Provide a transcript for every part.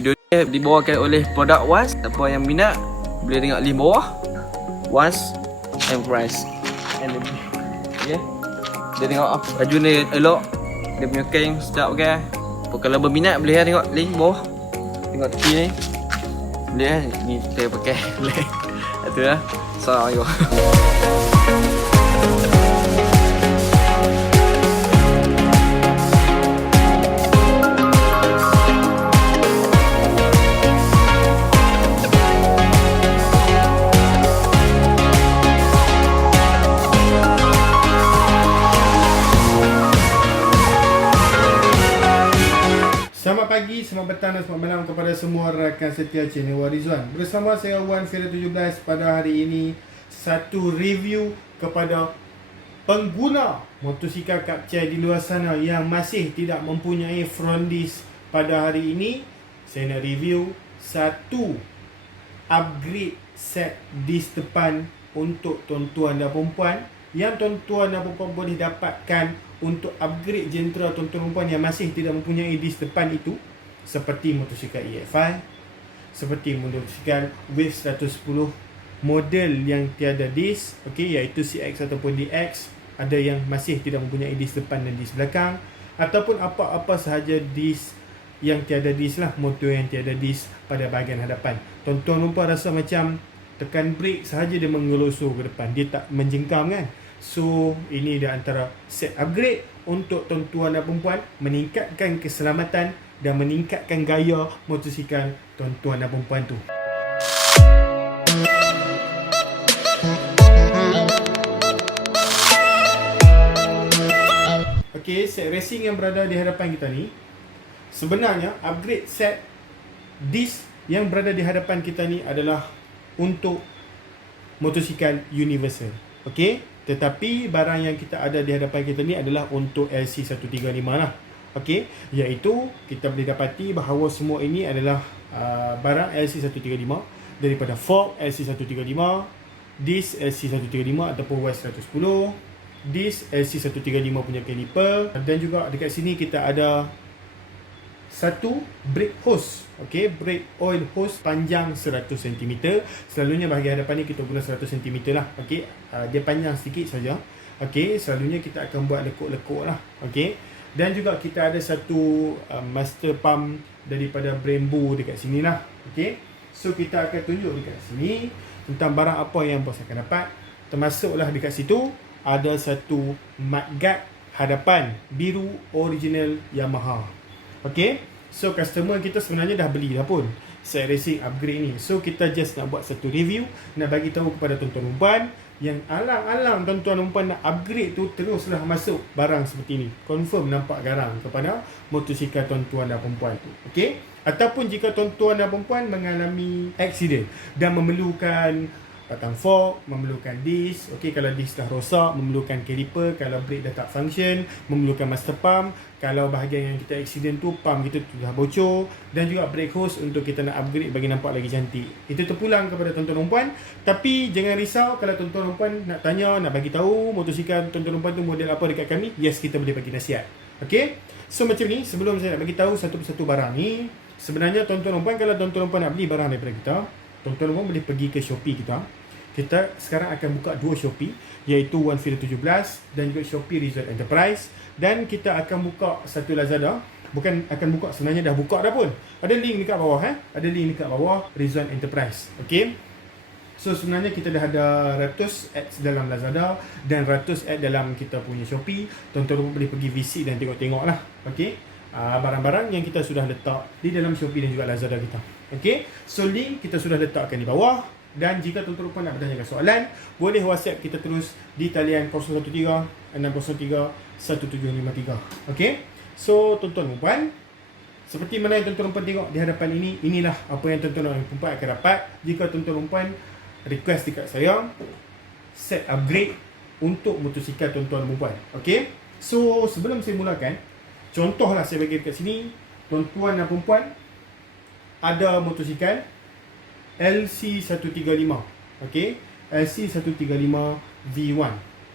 Video ni dibawakan oleh produk Was. Siapa yang minat boleh tengok link bawah. Was and price. Okay. Dia tengok baju ni elok. Dia punya kain sedap pakai. Kalau berminat boleh tengok link bawah. Tengok tepi ni. Boleh ni saya pakai. Boleh. Itu lah. Assalamualaikum. Selamat pagi, selamat petang dan selamat malam kepada semua rakan setia channel Warizwan. Bersama saya Wan Fira 17 pada hari ini, satu review kepada pengguna motosikal Kapcai di luar sana yang masih tidak mempunyai front disc. Pada hari ini saya nak review satu upgrade set disc depan untuk tuan-tuan dan perempuan, yang tuan-tuan dan perempuan boleh dapatkan untuk upgrade jentera tuan-tuan dan perempuan yang masih tidak mempunyai disc depan itu, seperti motosikal EFI, seperti motosikal Wave 110 model yang tiada disc, okey, iaitu CX ataupun DX. Ada yang masih tidak mempunyai disc depan dan disc belakang, ataupun apa-apa sahaja disc yang tiada disc lah, motor yang tiada disc pada bahagian hadapan. Tuan-tuan dan perempuan rasa macam tekan brake sahaja dia mengelosor ke depan, dia tak menjengkam kan. So ini dia antara set upgrade untuk tuan-tuan dan perempuan, meningkatkan keselamatan dan meningkatkan gaya motosikal tuan-tuan dan perempuan tu. Okey, set racing yang berada di hadapan kita ni, sebenarnya upgrade set disc yang berada di hadapan kita ni adalah untuk motosikal universal. Okey, tetapi barang yang kita ada di hadapan kita ni adalah untuk LC135 lah. Okey, iaitu kita boleh dapati bahawa semua ini adalah barang LC135 daripada Ford LC135, disc LC135 ataupun West 110, disc LC135 punya caliper, dan juga dekat sini kita ada satu brake hose. Okey, brake oil hose panjang 100 cm. Selalunya bahagian hadapan ni kita guna 100 cm lah. Okey, dia panjang sedikit saja. Okey, selalunya kita akan buat lekuk-lekuk lah. Okey, dan juga kita ada satu master pump daripada Brembo dekat sini lah. Okey, so kita akan tunjuk dekat sini tentang barang apa yang bos akan dapat. Termasuklah dekat situ ada satu mudguard hadapan biru original Yamaha. Okey, so customer kita sebenarnya dah beli dah pun set racing upgrade ni. So kita just nak buat satu review, nak bagi tahu kepada tuan-tuan dan perempuan yang alang-alang tuan-tuan dan perempuan nak upgrade tu, teruslah masuk barang seperti ni. Confirm nampak garang kepada motosikal tuan-tuan dan perempuan tu. Okey, ataupun jika tuan-tuan dan perempuan mengalami accident dan memerlukan batang fork, memerlukan disc. Okey, kalau disc dah rosak, memerlukan caliper. Kalau brake dah tak function, memerlukan master pump. Kalau bahagian yang kita accident tu, pump kita tu dah bocor. Dan juga brake hose untuk kita nak upgrade bagi nampak lagi cantik. Itu terpulang kepada tuan-tuan dan perempuan. Tapi jangan risau kalau tuan-tuan dan perempuan nak tanya, nak bagi tahu motosikal tuan-tuan dan perempuan tu model apa dekat kami. Yes, kita boleh bagi nasihat. Okey, so macam ni, sebelum saya nak bagi tahu satu persatu barang ni, sebenarnya tuan-tuan dan perempuan, kalau tuan-tuan dan perempuan nak beli barang daripada kita, tuan-tuan dan perempuan boleh pergi ke Shopee kita. Kita sekarang akan buka dua Shopee, iaitu Wan Fira 17 dan juga Shopee Rizwan Enterprise. Dan kita akan buka satu Lazada. Bukan akan buka, sebenarnya dah buka dah pun. Ada link dekat bawah Ada link dekat bawah Rizwan Enterprise. Okey, so sebenarnya kita dah ada ratus ads dalam Lazada dan ratus ads dalam kita punya Shopee. Tuan-tuan boleh pergi visit dan tengok-tengok lah. Okey, barang-barang yang kita sudah letak di dalam Shopee dan juga Lazada kita. Okey, so link kita sudah letakkan di bawah. Dan jika tuan-tuan puan nak bertanyakan soalan, boleh WhatsApp kita terus di talian 013 603 1753. Okey, so tuan-tuan dan puan, seperti mana yang tuan-tuan dan puan tengok di hadapan ini, inilah apa yang tuan-tuan dan puan akan dapat jika tuan-tuan dan puan request dekat saya set upgrade untuk motosikal tuan-tuan dan puan. Okey, so sebelum saya mulakan, contohlah saya bagi dekat sini, tuan-tuan dan puan ada motosikal LC135. Okey, LC135 V1.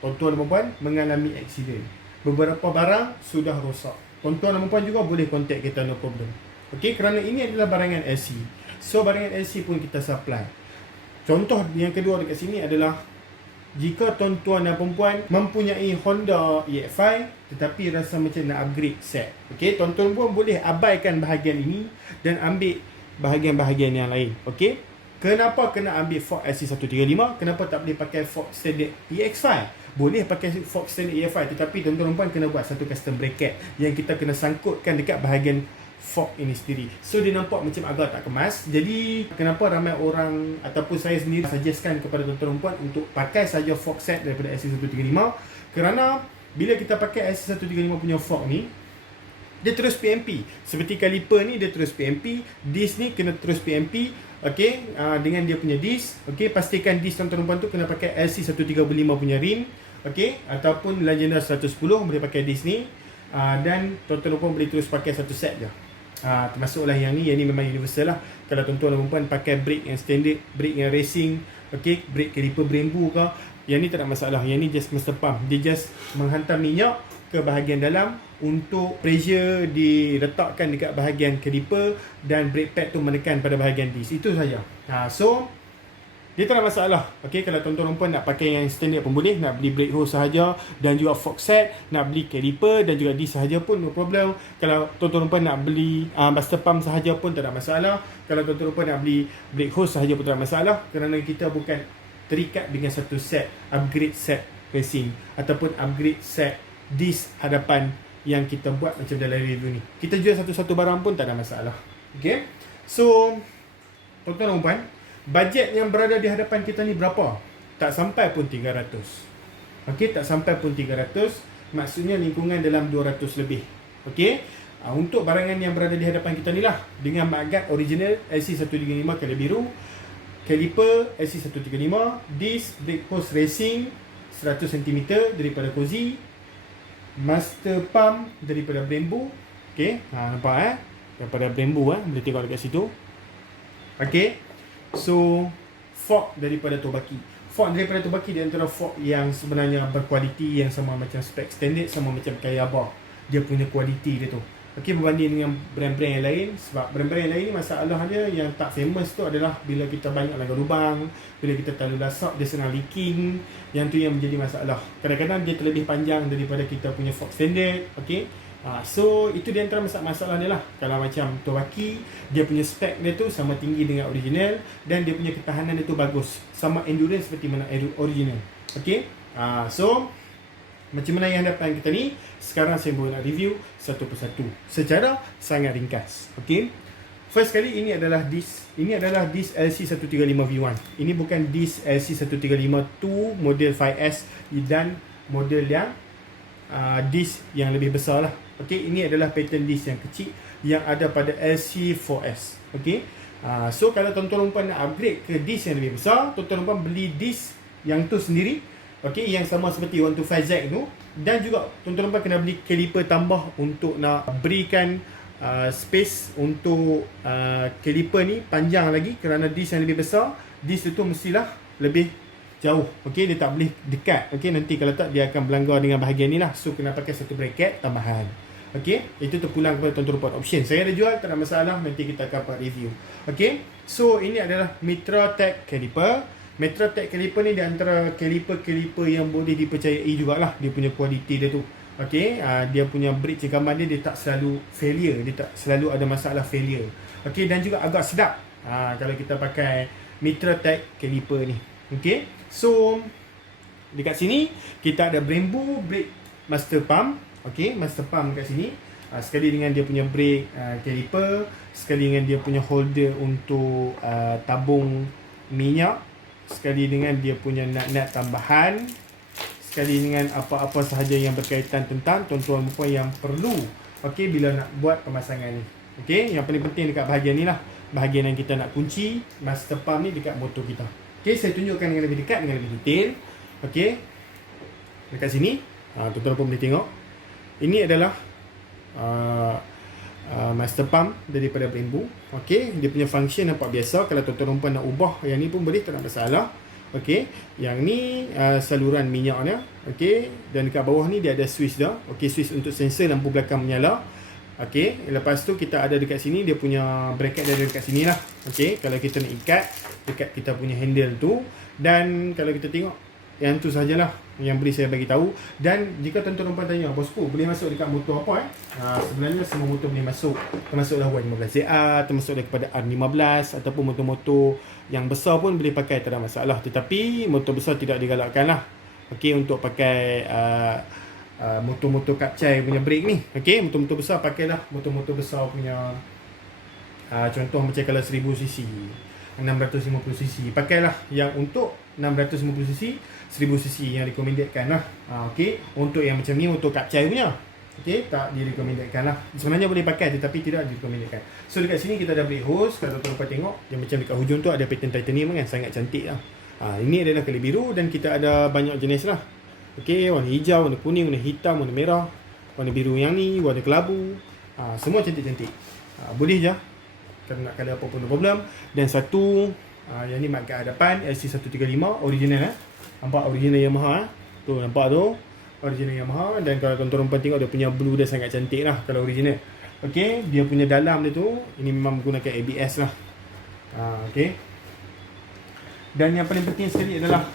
Tuan-tuan dan puan mengalami accident. Beberapa barang sudah rosak. Tuan-tuan dan puan juga boleh contact kita, no problem. Okey, kerana ini adalah barangan LC. So barangan LC pun kita supply. Contoh yang kedua dekat sini adalah jika tuan-tuan dan perempuan mempunyai Honda EX5 tetapi rasa macam nak upgrade set. Okey, tuan-tuan pun boleh abaikan bahagian ini dan ambil bahagian-bahagian yang lain. Okey. Kenapa kena ambil Ford LC135? Kenapa tak boleh pakai Ford Standard EX5? Boleh pakai Ford Standard EX5 tetapi tuan-tuan dan perempuan kena buat satu custom bracket yang kita kena sangkutkan dekat bahagian fork ini sendiri. So dia nampak macam agak tak kemas. Jadi kenapa ramai orang ataupun saya sendiri suggestkan kepada tuan-tuan perempuan untuk pakai saja fork set daripada LC135, kerana bila kita pakai LC135 punya fork ni, dia terus PMP. Seperti kaliper ni dia terus PMP, disc ni kena terus PMP. Okey, dengan dia punya disc. Okey, pastikan disc tuan-tuan perempuan tu kena pakai LC135 punya rim. Okey, ataupun Legenda 110 boleh pakai disc ni. Dan tuan-tuan perempuan boleh terus pakai satu set je. Termasuklah yang ni memang universal lah. Kalau tuan-tuan dan perempuan pakai brake yang standard, brake yang racing, okey, brake kaliper Brembo ke, yang ni tak ada masalah. Yang ni just master pump. Dia just menghantar minyak ke bahagian dalam untuk pressure diletakkan dekat bahagian kaliper dan brake pad tu menekan pada bahagian disc. Itu saja. So dia tak ada masalah. Okey, kalau tuan-tuan perempuan nak pakai yang standard pun boleh, nak beli brake hose sahaja dan juga fork set, nak beli kaliper dan juga disc sahaja pun no problem. Kalau tuan-tuan perempuan nak beli master pump sahaja pun tak ada masalah. Kalau tuan-tuan perempuan nak beli brake hose sahaja pun tak ada masalah, kerana kita bukan terikat dengan satu set upgrade set racing ataupun upgrade set disc hadapan yang kita buat macam dalam review ni. Kita jual satu-satu barang pun tak ada masalah. Okey. So tuan-tuan dan puan, bajet yang berada di hadapan kita ni berapa? Tak sampai pun 300. Okey, tak sampai pun 300. Maksudnya lingkungan dalam 200 lebih. Okey. Untuk barangan yang berada di hadapan kita ni lah, dengan magnet original LC135 kali biru, kaliper LC135, disc brake hose racing 100 cm daripada Cozy, master pump daripada Brembo. Okey, nampak daripada Brembo boleh tengok dekat situ. Okey. So fork daripada Tobaki. Fork daripada Tobaki di antara fork yang sebenarnya berkualiti, yang sama macam spek standard, sama macam Kayaba. Dia punya kualiti dia tu. Okey, berbanding dengan brand-brand yang lain. Sebab brand-brand yang lain ni masalah dia yang tak famous tu adalah bila kita banyak langgar lubang, bila kita terlalu lasak, dia senang leaking. Yang tu yang menjadi masalah. Kadang-kadang dia terlebih panjang daripada kita punya fork standard. Okey. So itu di antara masalah dia lah. Kalau macam Tobaki, dia punya spek dia tu sama tinggi dengan original dan dia punya ketahanan dia tu bagus, sama endurance seperti mana original. Okey. So macam mana yang hadapan kita ni, sekarang saya nak review satu persatu secara sangat ringkas. Okey. First kali, ini adalah disc LC135V1. Ini bukan disc LC135-2 model 5S dan model yang disc yang lebih besar lah. Okey, ini adalah pattern disc yang kecil yang ada pada LC4S. Okey. So kalau tuan-tuan perempuan nak upgrade ke disc yang lebih besar, tuan-tuan perempuan beli disc yang tu sendiri. Okey, yang sama seperti 125Z tu, dan juga tuan-tuan perempuan kena beli kaliper tambah untuk nak berikan space untuk kaliper ni panjang lagi, kerana disc yang lebih besar, disc itu mestilah lebih jauh. Okey, dia tak boleh dekat. Okey, nanti kalau tak dia akan berlanggar dengan bahagian ni lah. So kena pakai satu bracket tambahan. Okey, itu terpulang kepada tuan-tuan perempuan option. Saya ada jual, tak ada masalah, nanti kita akan buat review. Okey, so ini adalah Mitra Tech Caliper. Mitra Tech Caliper ni di antara kaliper-kaliper yang boleh dipercayai jugalah. Dia punya kualiti dia tu. Okey, dia punya brake cengkaman dia tak selalu failure, dia tak selalu ada masalah failure. Okey, dan juga agak sedap kalau kita pakai Mitra Tech Caliper ni. Okey, so dekat sini kita ada Brembo brake master pump. Okey, master pump kat sini. Sekali dengan dia punya brake caliper, sekali dengan dia punya holder untuk tabung minyak, sekali dengan dia punya nut-nut tambahan, sekali dengan apa-apa sahaja yang berkaitan tentang tuan-tuan perempuan yang perlu okey bila nak buat pemasangan ni. Okey, yang paling penting dekat bahagian ni lah, bahagian yang kita nak kunci master pump ni dekat motor kita. Okey, saya tunjukkan dengan lebih dekat, dengan lebih detail. Okey, dekat sini tuan-tuan pun boleh tengok. Ini adalah master pump daripada Brembo. Okey, dia punya function nampak biasa. Kalau tuan-tuan perempuan nak ubah yang ni pun boleh, tak ada masalah. Okey, yang ni saluran minyaknya. Okey, dan dekat bawah ni dia ada switch dah. Okey, switch untuk sensor lampu belakang menyala. Okey, lepas tu kita ada dekat sini dia punya bracket dia ada dekat sini lah. Okey, kalau kita nak ikat dekat kita punya handle tu, dan kalau kita tengok yang tu sajalah yang boleh saya bagi tahu. Dan jika tuan-tuan puan tanya, bosku boleh masuk dekat motor apa sebenarnya semua motor boleh masuk, termasuklah Y15ZR, termasuk daripada R15 ataupun motor-motor yang besar pun boleh pakai, tak ada masalah. Tetapi motor besar tidak digalakkan lah. Okey, untuk pakai motor-motor kapcai punya brake ni. Okey, motor-motor besar pakailah motor-motor besar punya contoh macam kalau 1000cc, 650cc, pakailah yang untuk 650cc, 1000cc yang recommendedkan lah. Okey, untuk yang macam ni motor kapcai punya, okey, tak direkomendedkan lah. Sebenarnya boleh pakai tetapi tidak direkomendedkan. So dekat sini kita ada brake hose. Kalau tuan-tuan tengok yang macam dekat hujung tu ada pattern titanium kan, sangat cantik lah. Ini adalah kali biru dan kita ada banyak jenis lah. Okey, warna hijau, warna kuning, warna hitam, warna merah, warna biru yang ni, warna kelabu. Semua cantik-cantik. Boleh je. Kalau nak colour apa pun no problem. Dan satu yang ni mat kat hadapan LC135 original Nampak original Yamaha Tu nampak tu original Yamaha. Dan kalau tuan-tuan tengok dia punya blue dia sangat cantik lah kalau original. Okey, dia punya dalam dia tu ini memang menggunakan ABS lah. Okey. Dan yang paling penting sekali adalah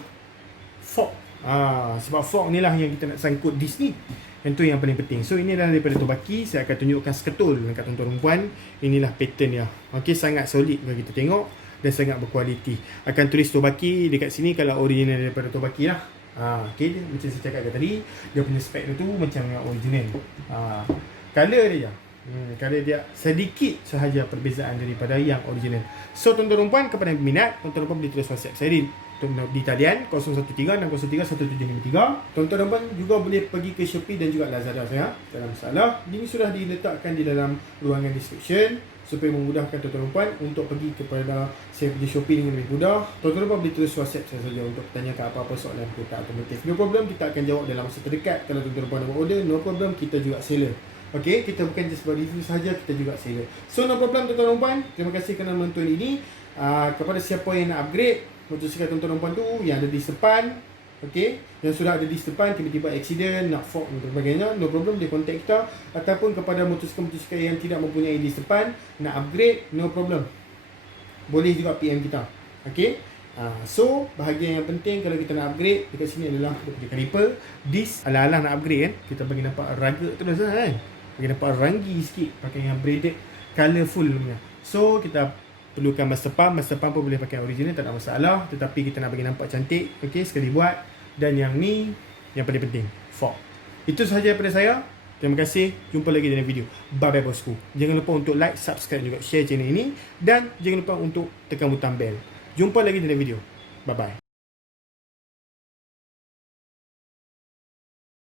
fork. Sebab fork ni lah yang kita nak sangkut disk ni. Yang tu yang paling penting. So ini adalah daripada Tobaki. Saya akan tunjukkan seketul dekat tuan-tuan perempuan. Inilah pattern dia. Okey, sangat solid kalau kita tengok dan sangat berkualiti. Akan tulis Tobaki dekat sini kalau original daripada Tobaki lah. Okey, macam saya cakap tadi, dia punya spek dia tu macam yang original. Color dia color dia sedikit sahaja perbezaan daripada yang original. So tuan-tuan perempuan, kepada yang berminat, tuan-tuan perempuan boleh tulis WhatsApp saya di talian 013-603-603. Tuan-tuan perempuan juga boleh pergi ke Shopee dan juga Lazada saya. Tak ada masalah. Ini sudah diletakkan di dalam ruangan description supaya memudahkan tuan-tuan perempuan untuk pergi kepada saya punya Shopee dengan lebih mudah. Tuan-tuan perempuan boleh tulis WhatsApp saya saja untuk bertanyakan apa-apa soalan kereta otomotif. No problem, kita akan jawab dalam masa terdekat. Kalau tuan-tuan perempuan nak order, no problem, kita juga seller. Okey, kita bukan just buat review saja, kita juga seller. So no problem tuan-tuan perempuan. Terima kasih kerana menonton ini. Kepada siapa yang nak upgrade motosikal tuan-tuan perempuan tu yang ada di depan, okey, yang sudah ada di depan tiba-tiba accident, nak fork dan sebagainya, no problem, dia contact kita. Ataupun kepada motosikal yang tidak mempunyai di depan, nak upgrade, no problem, boleh juga PM kita. Okey. So bahagian yang penting kalau kita nak upgrade dekat sini adalah dia punya kaliper, disk. Alah-alah nak upgrade kan, kita bagi nampak rugged terus kan, bagi nampak ranggi sikit, pakai yang braided colourful punya. So kita perlukan master pump pun boleh pakai original, tak ada masalah, tetapi kita nak bagi nampak cantik. Okey, sekali buat. Dan yang ni yang paling penting, fork. Itu sahaja daripada saya. Terima kasih. Jumpa lagi dalam video. Bye bye bosku. Jangan lupa untuk like, subscribe juga share channel ini, dan jangan lupa untuk tekan butang bell. Jumpa lagi dalam video. Bye bye.